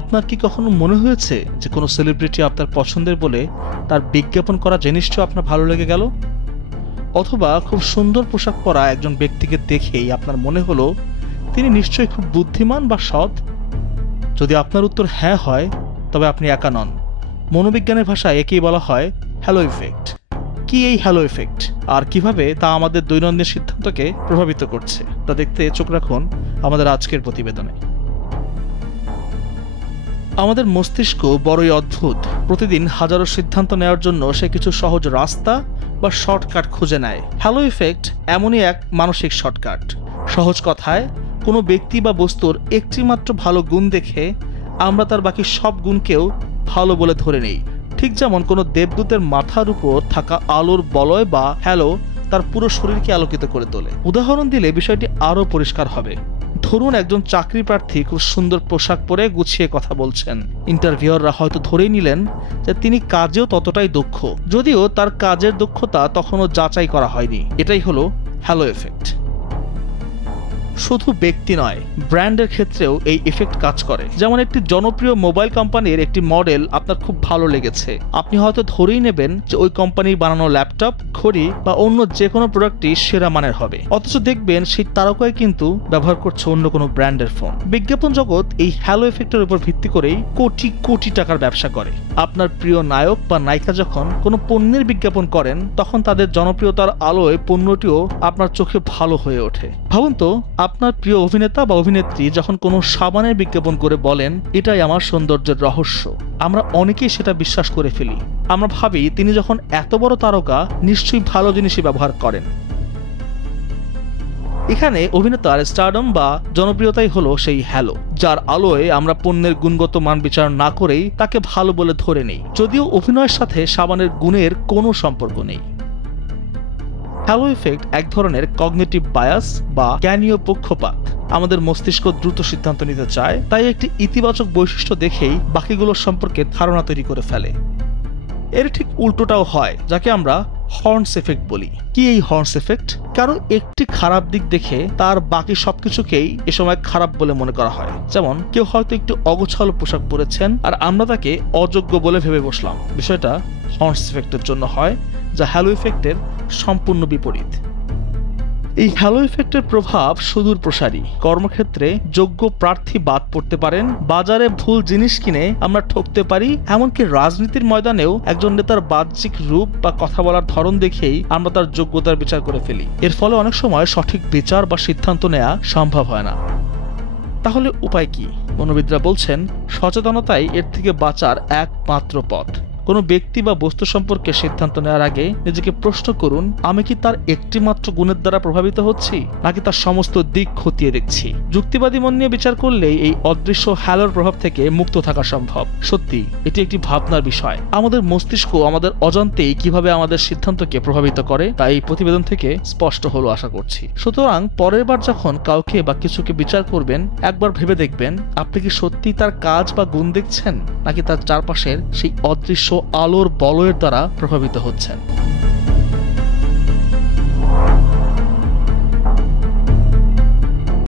আপনার কি কখনো মনে হয়েছে যে কোনো সেলিব্রিটি আপনার পছন্দের বলে তার বিজ্ঞাপন করা জিনিসটাও আপনার ভালো লেগে গেল? অথবা খুব সুন্দর পোশাক পরা একজন ব্যক্তিকে দেখেই আপনার মনে হলো তিনি নিশ্চয়ই খুব বুদ্ধিমান বা সৎ? যদি আপনার উত্তর হ্যাঁ হয়, তবে আপনি একা নন। মনোবিজ্ঞানের ভাষায় একেই বলা হয় হ্যালো ইফেক্ট। কি এই হ্যালো ইফেক্ট, আর কিভাবে তা আমাদের দৈনন্দিন সিদ্ধান্তকে প্রভাবিত করছে, তা দেখতে চোখ রাখুন আমাদের আজকের প্রতিবেদনে। আমাদের মস্তিষ্ক বড়ই অদ্ভুত। প্রতিদিন হাজারো সিদ্ধান্ত নেওয়ার জন্য সে কিছু সহজ রাস্তা বা শর্টকাট খুঁজে নেয়। হ্যালো ইফেক্ট এমনই এক মানসিক শর্টকাট। সহজ কথায়, কোনো ব্যক্তি বা বস্তুর একটি মাত্র ভালো গুণ দেখে আমরা তার বাকি সব গুণকেও ভালো বলে ধরে নেই। ঠিক যেমন কোনো দেবদূতের মাথার উপর থাকা আলোর বলয় বা হ্যালো তার পুরো শরীরকে আলোকিত করে তোলে। উদাহরণ দিলে বিষয়টি আরও পরিষ্কার হবে। ধরুন একজন চাকরি প্রার্থী খুব সুন্দর পোশাক পরে গুছিয়ে কথা বলছেন। ইন্টারভিউয়াররা হয়তো ধরেই নিলেন যে তিনি কাজেও ততটাই দক্ষ, যদিও তার কাজের দক্ষতা তখনও যাচাই করা হয়নি। এটাই হলো হ্যালো এফেক্ট। শুধু ব্যক্তি নয়, ব্র্যান্ডের ক্ষেত্রেও এই ইফেক্ট কাজ করে। যেমন একটি জনপ্রিয় মোবাইল কোম্পানির একটি মডেল আপনার খুব ভালো লেগেছে, আপনি হয়তো ধরেই নেবেন যে ওই কোম্পানির বানানো ল্যাপটপ, ঘড়ি বা অন্য যে কোনো প্রোডাক্টই সেরা মানের হবে। অথচ দেখবেন সেই তারকাই কিন্তু ব্যবহার করছে অন্য কোনো ব্র্যান্ডের ফোন। বিজ্ঞাপন জগৎ এই হ্যালো এফেক্টের উপর ভিত্তি করেই কোটি কোটি টাকার ব্যবসা করে। আপনার প্রিয় নায়ক বা নায়িকা যখন কোনো পণ্যের বিজ্ঞাপন করেন, তখন তাদের জনপ্রিয়তার আলোয় পণ্যটিও আপনার চোখে ভালো হয়ে ওঠে। ভাবুন তো, আপনার প্রিয় অভিনেতা বা অভিনেত্রী যখন কোনো সাবানের বিজ্ঞাপন করে বলেন, এটাই আমার সৌন্দর্যের রহস্য, আমরা অনেকেই সেটা বিশ্বাস করে ফেলি। আমরা ভাবি তিনি যখন এত বড় তারকা, নিশ্চয়ই ভালো জিনিসই ব্যবহার করেন। এখানে অভিনেতার স্টারডম বা জনপ্রিয়তাই হলো সেই হ্যালো, যার আলোয় আমরা পণ্যের গুণগত মান বিচার না করেই তাকে ভালো বলে ধরে নেই, যদিও অভিনয়ের সাথে সাবানের গুণের কোনো সম্পর্ক নেই। হ্যালো ইফেক্ট এক ধরনের কগনিটিভ বায়াস বা জ্ঞানীয় পক্ষপাত। আমাদের মস্তিষ্ক দ্রুত সিদ্ধান্ত নিতে চায়, তাই একটি ইতিবাচক বৈশিষ্ট্য দেখেই বাকিগুলোর সম্পর্কে ধারণা তৈরি করে ফেলে। এর ঠিক উল্টোটাও হয়, যাকে আমরা হর্নস এফেক্ট বলি। কি এই হর্নস এফেক্ট? কারো একটি খারাপ দিক দেখে তার বাকি সবকিছুকেই এ সময় খারাপ বলে মনে করা হয়। যেমন কেউ হয়তো একটু অগোছালো পোশাক পরেছেন আর আমরা তাকে অযোগ্য বলে ভেবে বসলাম। বিষয়টা হর্নস এফেক্টের জন্য হয়, যা হ্যালো ইফেক্টের সম্পূর্ণ বিপরীত। এই হ্যালো ইফেক্টের প্রভাব সুদূর প্রসারী। কর্মক্ষেত্রে যোগ্য প্রার্থী বাদ পড়তে পারেন, বাজারে ভুল জিনিস কিনে আমরা ঠকতে পারি, এমনকি রাজনীতির ময়দানেও একজন নেতার বাহ্যিক রূপ বা কথা বলার ধরন দেখেই আমরা তার যোগ্যতার বিচার করে ফেলি। এর ফলে অনেক সময় সঠিক বিচার বা সিদ্ধান্ত নেওয়া সম্ভব হয় না। তাহলে উপায় কি? মনোবিদরা বলছেন, সচেতনতাই এর থেকে বাঁচার একমাত্র পথ। কোনো ব্যক্তি বা বস্তু সম্পর্কে সিদ্ধান্ত নেওয়ার আগে নিজেকে প্রশ্ন করুন, আমি কি তার একটি মাত্র গুণের দ্বারা প্রভাবিত হচ্ছি, নাকি তার সমস্ত দিক খতিয়ে দেখছি? যুক্তিবাদী মন নিয়ে বিচার করলেই এই অদৃশ্য হ্যালোর প্রভাব থেকে মুক্ত থাকা সম্ভব। সত্যি এটি একটি ভাবনার বিষয়। আমাদের মস্তিষ্ক আমাদের অজান্তেই কিভাবে আমাদের সিদ্ধান্তকে প্রভাবিত করে, তা এই প্রতিবেদন থেকে স্পষ্ট হলো আশা করছি। সুতরাং পরের বার যখন কাউকে বা কিছুকে বিচার করবেন, একবার ভেবে দেখবেন আপনি কি সত্যি তার কাজ বা গুণ দেখছেন, নাকি তার চারপাশের সেই অদৃশ্য আলোর বলয়ের দ্বারা প্রভাবিত হচ্ছেন।